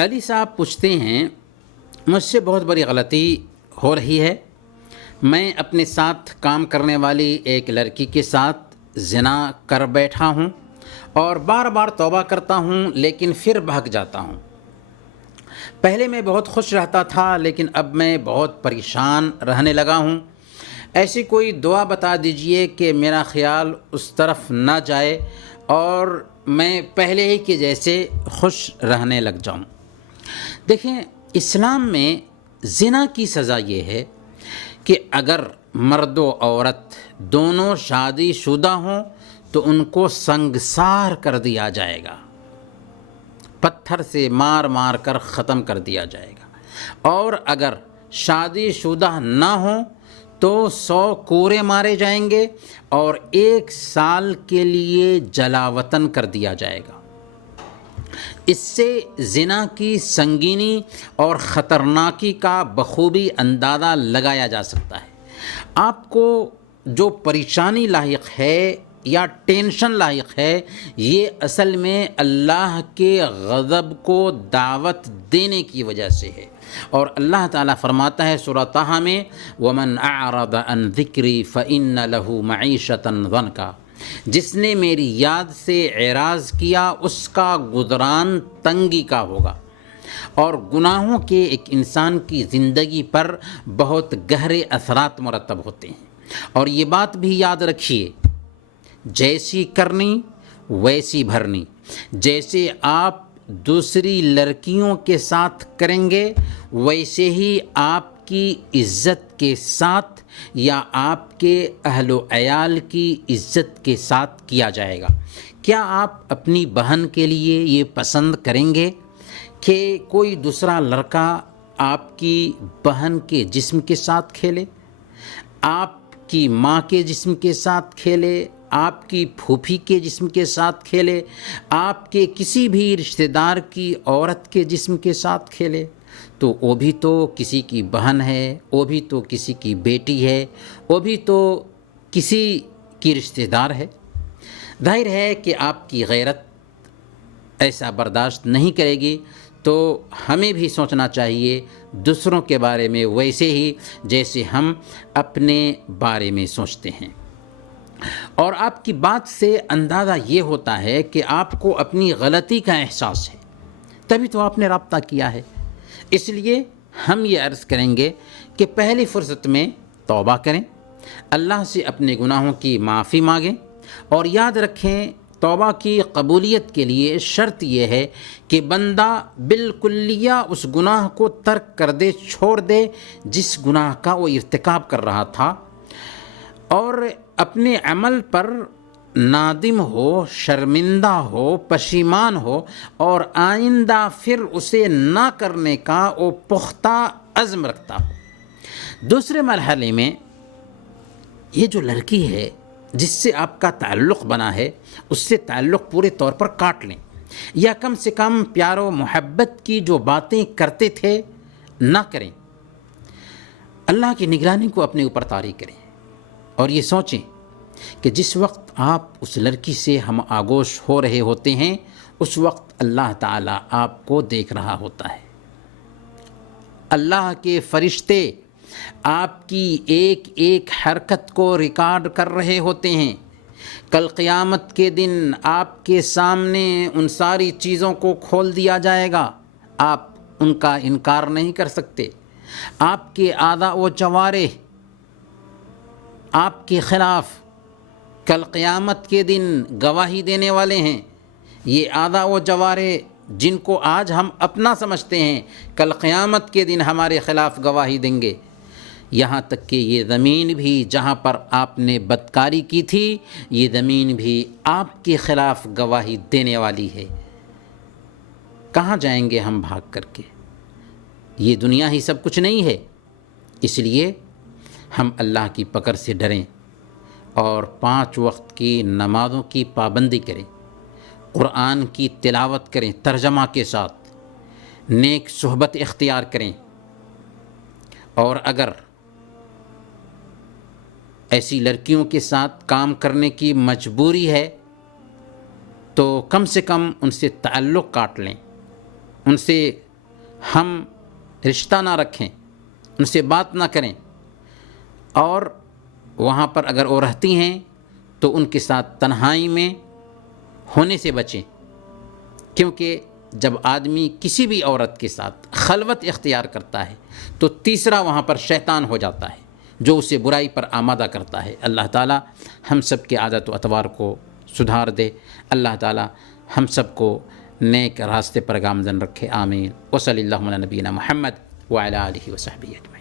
علی صاحب پوچھتے ہیں، مجھ سے بہت بڑی غلطی ہو رہی ہے۔ میں اپنے ساتھ کام کرنے والی ایک لڑکی کے ساتھ زنا کر بیٹھا ہوں اور بار بار توبہ کرتا ہوں لیکن پھر بھاگ جاتا ہوں۔ پہلے میں بہت خوش رہتا تھا لیکن اب میں بہت پریشان رہنے لگا ہوں۔ ایسی کوئی دعا بتا دیجئے کہ میرا خیال اس طرف نہ جائے اور میں پہلے ہی کے جیسے خوش رہنے لگ جاؤں۔ دیکھیں، اسلام میں زنا کی سزا یہ ہے کہ اگر مرد و عورت دونوں شادی شدہ ہوں تو ان کو سنگسار کر دیا جائے گا، پتھر سے مار مار کر ختم کر دیا جائے گا، اور اگر شادی شدہ نہ ہوں تو 100 کورے مارے جائیں گے اور 1 سال کے لیے جلا وطن کر دیا جائے گا۔ اس سے زنا کی سنگینی اور خطرناکی کا بخوبی اندازہ لگایا جا سکتا ہے۔ آپ کو جو پریشانی لاحق ہے یا ٹینشن لاحق ہے، یہ اصل میں اللہ کے غضب کو دعوت دینے کی وجہ سے ہے، اور اللہ تعالیٰ فرماتا ہے سورہ طٰہٰ میں، وَمَنْ أَعْرَضَ عَنْ ذِكْرِي فَإِنَّ لَهُ مَعِيشَةً ضَنْكًا، جس نے میری یاد سے اعراض کیا اس کا گزران تنگی کا ہوگا۔ اور گناہوں کے ایک انسان کی زندگی پر بہت گہرے اثرات مرتب ہوتے ہیں، اور یہ بات بھی یاد رکھیے، جیسی کرنی ویسی بھرنی۔ جیسے آپ دوسری لڑکیوں کے ساتھ کریں گے ویسے ہی آپ کی عزت کے ساتھ یا آپ کے اہل و عیال کی عزت کے ساتھ کیا جائے گا۔ کیا آپ اپنی بہن کے لیے یہ پسند کریں گے کہ کوئی دوسرا لڑکا آپ کی بہن کے جسم کے ساتھ کھیلے، آپ کی ماں کے جسم کے ساتھ کھیلے، آپ کی پھوپھی کے جسم کے ساتھ کھیلے، آپ کے کسی بھی رشتہ دار کی عورت کے جسم کے ساتھ کھیلے؟ تو وہ بھی تو کسی کی بہن ہے، وہ بھی تو کسی کی بیٹی ہے، وہ بھی تو کسی کی رشتہ دار ہے۔ ظاہر ہے کہ آپ کی غیرت ایسا برداشت نہیں کرے گی، تو ہمیں بھی سوچنا چاہیے دوسروں کے بارے میں ویسے ہی جیسے ہم اپنے بارے میں سوچتے ہیں۔ اور آپ کی بات سے اندازہ یہ ہوتا ہے کہ آپ کو اپنی غلطی کا احساس ہے، تبھی تو آپ نے رابطہ کیا ہے۔ اس لیے ہم یہ عرض کریں گے کہ پہلی فرصت میں توبہ کریں، اللہ سے اپنے گناہوں کی معافی مانگیں، اور یاد رکھیں توبہ کی قبولیت کے لیے شرط یہ ہے کہ بندہ بالکلیہ اس گناہ کو ترک کر دے، چھوڑ دے جس گناہ کا وہ ارتکاب کر رہا تھا، اور اپنے عمل پر نادم ہو، شرمندہ ہو، پشیمان ہو، اور آئندہ پھر اسے نہ کرنے کا وہ پختہ عزم رکھتا ہو۔ دوسرے مرحلے میں یہ جو لڑکی ہے جس سے آپ کا تعلق بنا ہے، اس سے تعلق پورے طور پر کاٹ لیں، یا کم سے کم پیار و محبت کی جو باتیں کرتے تھے نہ کریں۔ اللہ کی نگرانی کو اپنے اوپر طاری کریں، اور یہ سوچیں کہ جس وقت آپ اس لڑکی سے ہم آگوش ہو رہے ہوتے ہیں، اس وقت اللہ تعالیٰ آپ کو دیکھ رہا ہوتا ہے۔ اللہ کے فرشتے آپ کی ایک ایک حرکت کو ریکارڈ کر رہے ہوتے ہیں۔ کل قیامت کے دن آپ کے سامنے ان ساری چیزوں کو کھول دیا جائے گا، آپ ان کا انکار نہیں کر سکتے۔ آپ کے اعضاء و جوارح آپ کے خلاف کل قیامت کے دن گواہی دینے والے ہیں۔ یہ اعضاء و جوارح جن کو آج ہم اپنا سمجھتے ہیں، کل قیامت کے دن ہمارے خلاف گواہی دیں گے۔ یہاں تک کہ یہ زمین بھی جہاں پر آپ نے بدکاری کی تھی، یہ زمین بھی آپ کے خلاف گواہی دینے والی ہے۔ کہاں جائیں گے ہم بھاگ کر کے؟ یہ دنیا ہی سب کچھ نہیں ہے۔ اس لیے ہم اللہ کی پکڑ سے ڈریں اور 5 وقت کی نمازوں کی پابندی کریں، قرآن کی تلاوت کریں ترجمہ کے ساتھ، نیک صحبت اختیار کریں، اور اگر ایسی لڑکیوں کے ساتھ کام کرنے کی مجبوری ہے تو کم سے کم ان سے تعلق کاٹ لیں، ان سے ہم رشتہ نہ رکھیں، ان سے بات نہ کریں، اور وہاں پر اگر وہ رہتی ہیں تو ان کے ساتھ تنہائی میں ہونے سے بچیں، کیونکہ جب آدمی کسی بھی عورت کے ساتھ خلوت اختیار کرتا ہے تو تیسرا وہاں پر شیطان ہو جاتا ہے جو اسے برائی پر آمادہ کرتا ہے۔ اللہ تعالی ہم سب کے عادت و اطوار کو سدھار دے، اللہ تعالی ہم سب کو نیک راستے پر گامزن رکھے، آمین۔ وصلی اللہ علی نبینا محمد وعلی آلہ وصحبہ اجمعین۔